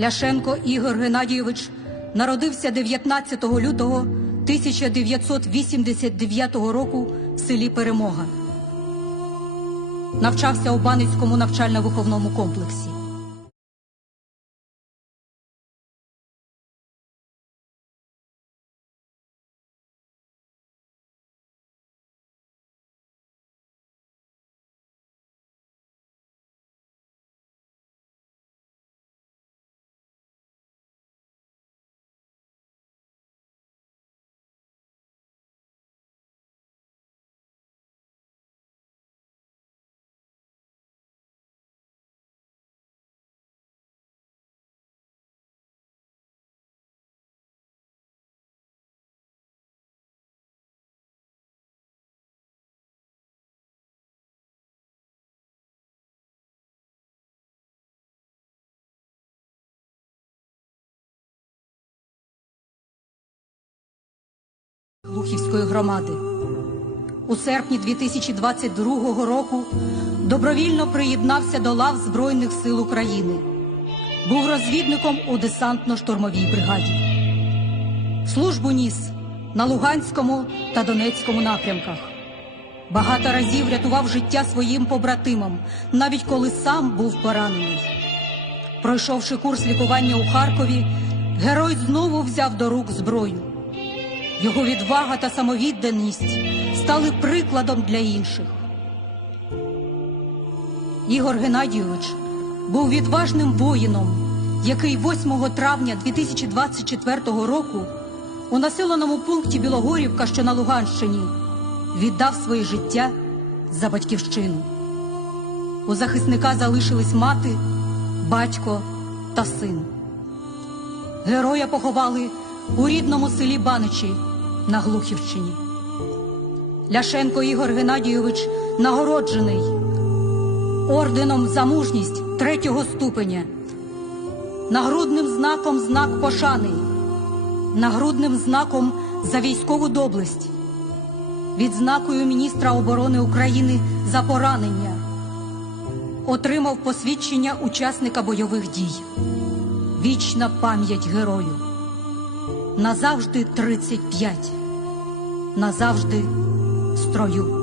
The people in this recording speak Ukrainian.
Ляшенко Ігор Геннадійович народився 19 лютого 1989 року в селі Перемога. Навчався у Баницькому навчально-виховному комплексі. Глухівської громади. У серпні 2022 року добровільно приєднався до лав Збройних сил України. Був розвідником у десантно-штурмовій бригаді. Службу ніс на Луганському та Донецькому напрямках. Багато разів рятував життя своїм побратимам, навіть коли сам був поранений. Пройшовши курс лікування у Харкові, герой знову взяв до рук зброю. Його відвага та самовідданість стали прикладом для інших. Ігор Геннадійович був відважним воїном, який 8 травня 2024 року у населеному пункті Білогорівка, що на Луганщині, віддав своє життя за батьківщину. У захисника залишились мати, батько та син. Героя поховали у рідному селі Баничі на Глухівщині. Ляшенко Ігор Геннадійович нагороджений орденом за мужність третього ступеня, нагрудним знаком знак пошани, нагрудним знаком за військову доблесть, відзнакою міністра оборони України за поранення, отримав посвідчення учасника бойових дій. Вічна пам'ять герою. Назавжди 35. Назавжди строю.